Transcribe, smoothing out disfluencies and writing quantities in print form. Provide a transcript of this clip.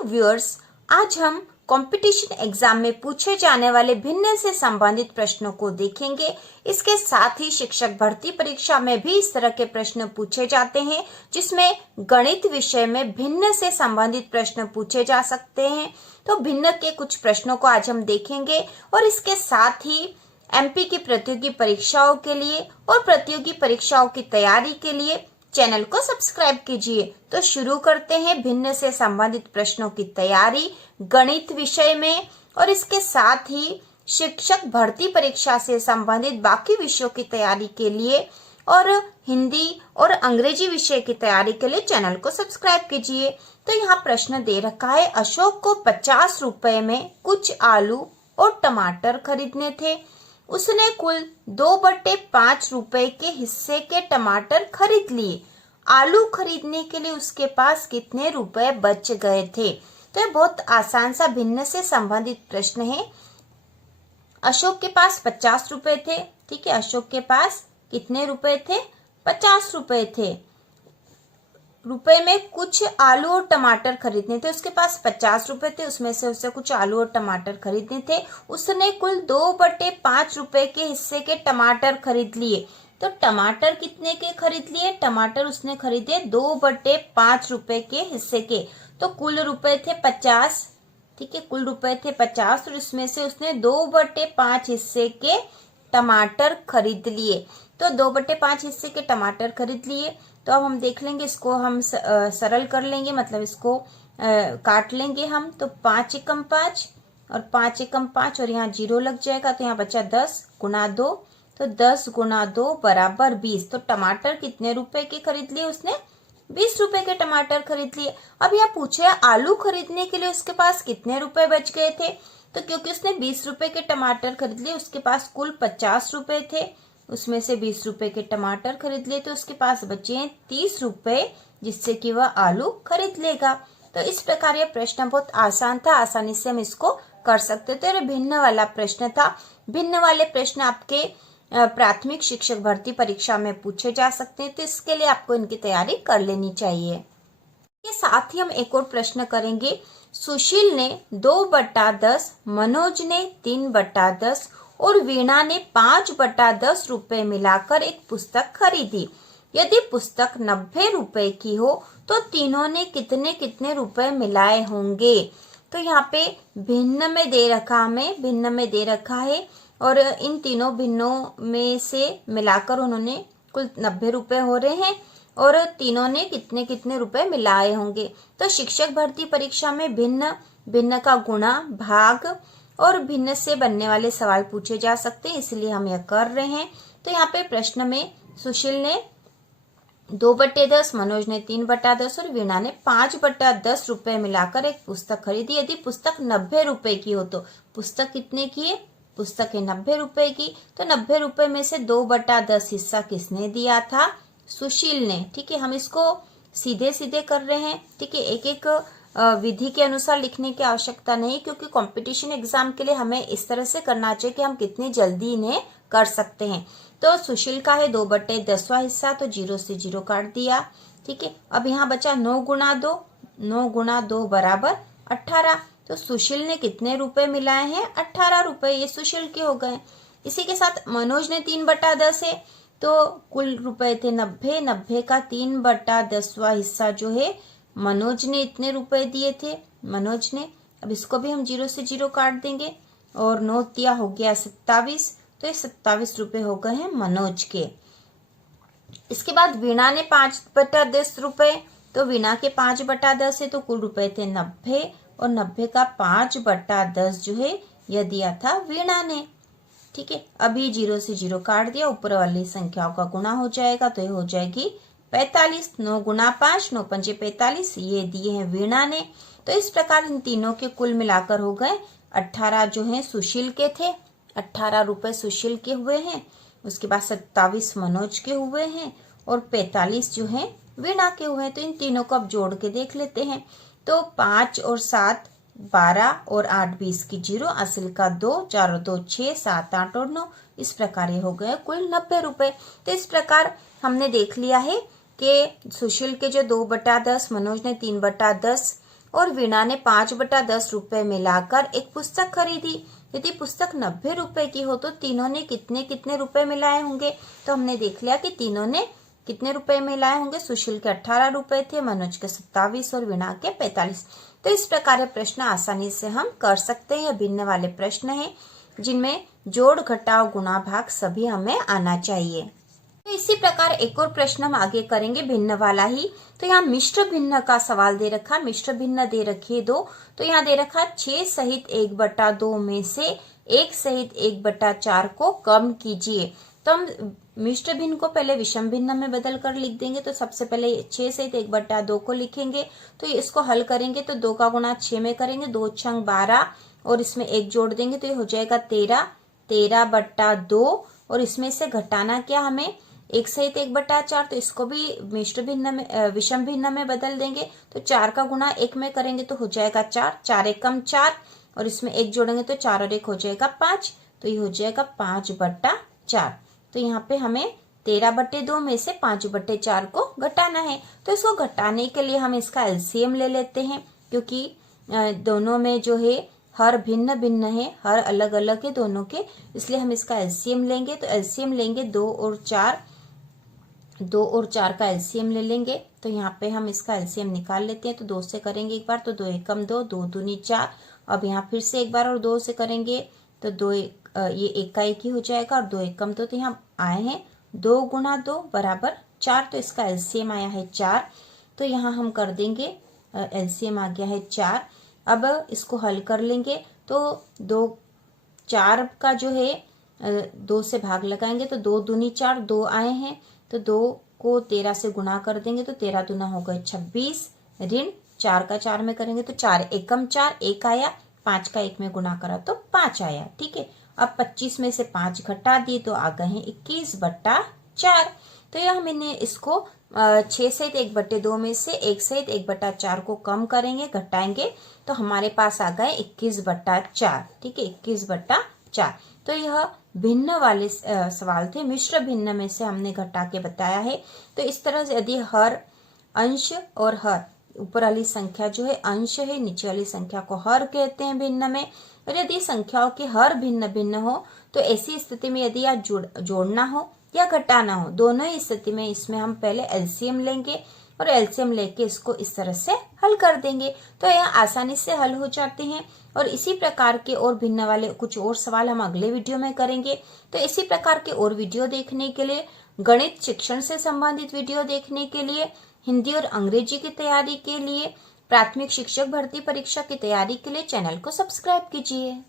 Hello viewers, आज हम competition exam में पूछे जाने वाले भिन्न से संबंधित प्रश्नों को देखेंगे। इसके साथ ही शिक्षक भर्ती परीक्षा में भी इस तरह के प्रश्न पूछे जाते हैं, जिसमें गणित विषय में भिन्न से संबंधित प्रश्न पूछे जा सकते हैं। तो भिन्न के कुछ प्रश्नों को आज हम देखेंगे और इसके साथ ही एमपी की प्रतियोगी परीक्षाओं के लिए और प्रतियोगी परीक्षाओं की तैयारी के लिए चैनल को सब्सक्राइब कीजिए। तो शुरू करते हैं भिन्न से संबंधित प्रश्नों की तैयारी गणित विषय में और इसके साथ ही शिक्षक भर्ती परीक्षा से संबंधित बाकी विषयों की तैयारी के लिए और हिंदी और अंग्रेजी विषय की तैयारी के लिए चैनल को सब्सक्राइब कीजिए। तो यहाँ प्रश्न दे रखा है, अशोक को 50 रुपए में कुछ आलू और टमाटर खरीदने थे। उसने कुल 2/5 रुपए के हिस्से के टमाटर खरीद लिए। आलू खरीदने के लिए उसके पास कितने रुपए बच गए थे? तो ये बहुत आसान सा भिन्न से संबंधित प्रश्न है। अशोक के पास 50 रुपए थे, ठीक है। अशोक के पास कितने रुपए थे? 50 रुपए थे। रुपए में कुछ आलू और टमाटर खरीदने थे। उसके पास 50 रुपए थे, उसमें से उसे कुछ आलू और टमाटर खरीदने थे। उसने कुल 2/5 रुपए के हिस्से के टमाटर खरीद लिए। तो टमाटर कितने के खरीद लिए? टमाटर उसने खरीदे 2/5 रुपए के हिस्से के। तो कुल रुपए थे 50, ठीक है। कुल रुपए थे 50 और इसमें से उसने 2/5 हिस्से के टमाटर खरीद लिए। तो 2/5 हिस्से के टमाटर खरीद लिए। तो अब हम देख लेंगे, इसको हम सरल कर लेंगे, मतलब इसको काट लेंगे हम। तो 5 एकम 5 और 5 एकम 5 और यहाँ 0 लग जाएगा। तो यहाँ बचा 10 गुना 2। तो 10 गुना 2 बराबर 20। तो टमाटर कितने रुपए के खरीद लिए उसने? 20 रुपए के टमाटर खरीद लिए। अब यहाँ पूछे आलू खरीदने के लिए उसके पास कितने रुपए बच गए थे? तो क्योंकि उसने 20 रुपए के टमाटर खरीद लिए, उसके पास कुल 50 रुपए थे। उसमें से 20 रुपए के टमाटर खरीद लिए, तो उसके पास बचे हैं 30 रुपए, जिससे कि वह आलू खरीद लेगा। तो इस प्रकार यह प्रश्न बहुत आसान था, आसानी से हम इसको कर सकते थे। तो भिन्न वाला प्रश्न था। भिन्न वाले प्रश्न आपके प्राथमिक शिक्षक भर्ती परीक्षा में पूछे जा सकते हैं, तो इसके लिए आपको इनकी तैयारी कर लेनी चाहिए। के साथ ही हम एक और प्रश्न करेंगे। सुशील ने 2/10, मनोज ने 3/10 और वीणा ने 5/10 रुपए मिलाकर एक पुस्तक खरीदी। यदि पुस्तक 90 रुपए की हो तो तीनों ने कितने कितने रुपए मिलाए होंगे? तो यहाँ पे भिन्न में दे रखा, हमें भिन्न में दे रखा है और इन तीनों भिन्नों में से मिलाकर उन्होंने कुल 90 रुपए हो रहे हैं और तीनों ने कितने कितने रुपए मिलाए होंगे। तो शिक्षक भर्ती परीक्षा में भिन्न भिन्न का गुणा, भाग और भिन्न से बनने वाले सवाल पूछे जा सकते हैं, इसलिए हम यह कर रहे हैं। तो यहाँ पे प्रश्न में सुशील ने 2/10, मनोज ने 3/10 और वीणा ने 5/10 रुपए मिलाकर एक पुस्तक खरीदी। यदि पुस्तक 90 रुपए की हो तो पुस्तक कितने की है? पुस्तक है 90 रुपए की। तो 90 रुपए में से 2/10 हिस्सा किसने दिया था? सुशील ने, ठीक है। हम इसको सीधे सीधे कर रहे हैं, ठीक है। एक एक विधि के अनुसार लिखने की आवश्यकता नहीं, क्योंकि कंपटीशन एग्जाम के लिए हमें इस तरह से करना चाहिए कि हम कितनी जल्दी इन्हें कर सकते हैं। तो सुशील का है 2/10वां हिस्सा, तो 0 से 0 काट दिया, ठीक है। अब यहाँ बचा 9 गुना 2, 9 गुना 2 बराबर 18। तो सुशील ने कितने रुपए मिलाए हैं? 18 रुपए, ये सुशील के हो गए। इसी के साथ मनोज ने 3/10 है, तो कुल रुपए थे 90, 90 का 3/10वां हिस्सा जो है मनोज ने इतने रुपए दिए थे, मनोज ने। अब इसको भी हम 0 से 0 काट देंगे और 9 दिया हो गया 27, तो ये 27 रुपए हो गए हैं मनोज के। इसके बाद वीणा ने 5/10 रुपए, तो वीणा के 5/10 है, तो कुल रुपए थे 90 और 90 का 5/10 जो है यह दिया था वीणा ने, ठीक है। अभी 0 से 0 काट दिया, ऊपर वाली संख्याओं का गुणा हो जाएगा, तो ये हो जाएगी 45। 9 गुना 5, 9 पंजे 45, ये दिए हैं वीणा ने। तो इस प्रकार इन तीनों के कुल मिलाकर हो गए 18 जो है सुशील के थे, 18 रुपए सुशील के हुए हैं। उसके बाद 27 मनोज के हुए हैं और 45 जो है वीणा के हुए हैं। तो इन तीनों को अब जोड़ के देख लेते हैं। तो 5 और 7 12 और 8 20 की 0, असल का 2, 4 और 2 6, 7 8 और 9। इस प्रकार ये हो गए कुल 90 रुपए। तो इस प्रकार हमने देख लिया है कि सुशील के जो 2/10, मनोज ने 3/10 और वीणा ने 5/10 रुपए मिलाकर एक पुस्तक खरीदी। यदि पुस्तक 90 रुपए की हो तो तीनों ने कितने कितने रुपए मिलाए होंगे? तो हमने देख लिया कि तीनों ने कितने रुपए मिलाए होंगे। सुशील के 18 रुपए थे, मनोज के 27 और वीणा के 45। तो इस प्रकार प्रश्न आसानी से हम कर सकते हैं। भिन्न वाले प्रश्न हैं जिनमें जोड़, घटाव, गुणा, भाग सभी हमें आना चाहिए। तो इसी प्रकार एक और प्रश्न हम आगे करेंगे भिन्न वाला ही। तो यहाँ मिश्र भिन्न का सवाल दे रखा, मिश्र भिन्न दे रखी है 2। तो यहाँ दे रखा 6 सहित 1/2 में से 1 सहित 1/4 को कम कीजिए। तो हम मिश्र भिन्न को पहले विषम भिन्न में बदल कर लिख देंगे। तो सबसे पहले 6 सहित 1/2 को लिखेंगे। तो इसको हल करेंगे तो 2 का गुणा 6 में करेंगे, 2 छंग 12 और इसमें 1 जोड़ देंगे तो ये हो जाएगा 13, 13/2। और इसमें से घटाना क्या हमें, 1 सहित 1/4। तो इसको भी मिश्र भिन्न में विषम भिन्न में बदल देंगे। तो 4 का गुणा 1 में करेंगे तो हो जाएगा 4, 4 एकम 4 और इसमें 1 जोड़ेंगे तो 4 और 1 हो जाएगा 5। तो ये हो जाएगा 5/4। तो यहाँ पे हमें 13/2 में से 5/4 को घटाना है। तो इसको घटाने के लिए हम इसका एलसीएम ले लेते हैं, क्योंकि दोनों में जो है हर भिन्न भिन्न है, हर अलग अलग है दोनों के, इसलिए हम इसका एलसीएम लेंगे। तो एलसीएम लेंगे 2 और 4 का एलसीएम ले लेंगे। तो यहाँ पे हम इसका एलसीएम निकाल लेते हैं। तो 2 से करेंगे एक बार तो 2 एकम 2, 2 दूनी 4। अब यहाँ फिर से एक बार और 2 से करेंगे तो 2 ये 1 का 1 ही हो जाएगा और 2 एकम 2। तो यहाँ आए हैं 2 गुणा 2 बराबर 4। तो इसका एलसीएम आया है 4। तो यहाँ हम कर देंगे, एलसीएम आ गया है 4। अब इसको हल कर लेंगे तो 4 का जो है 2 से भाग लगाएंगे तो 2 दूनी 4, 2 आए हैं। तो 2 को 13 से गुणा कर देंगे तो 13 दूना हो गए 26, ऋण 4 का 4 में करेंगे तो 4 एकम 4, 1 आया, 5 का 1 में गुणा करा तो 5 आया। ठीक है, अब 25 में से 5 घटा दिए तो आ गए हैं 21/4। तो यह हमने इसको 6 सहित 1/2 में से 1 सहित 1/4 को कम करेंगे, घटाएंगे तो हमारे पास आ गए 21/4। ठीक है, 21/4। तो यह भिन्न वाले सवाल थे, मिश्र भिन्न में से हमने घटा के बताया है। तो इस तरह से यदि हर अंश और हर, ऊपर वाली संख्या जो है अंश है, नीचे वाली संख्या को हर कहते हैं भिन्न में, और यदि संख्याओं के हर भिन्न भिन्न हो तो ऐसी स्थिति में यदि या जोड़ना हो या घटाना हो, दोनों ही स्थिति में इसमें हम पहले एलसीएम लेंगे और एलसीएम लेके इसको इस तरह से हल कर देंगे। तो यह आसानी से हल हो जाते हैं। और इसी प्रकार के और भिन्न वाले कुछ और सवाल हम अगले वीडियो में करेंगे। तो इसी प्रकार के और वीडियो देखने के लिए, गणित शिक्षण से संबंधित वीडियो देखने के लिए, हिंदी और अंग्रेजी की तैयारी के लिए, प्राथमिक शिक्षक भर्ती परीक्षा की तैयारी के लिए चैनल को सब्सक्राइब कीजिए।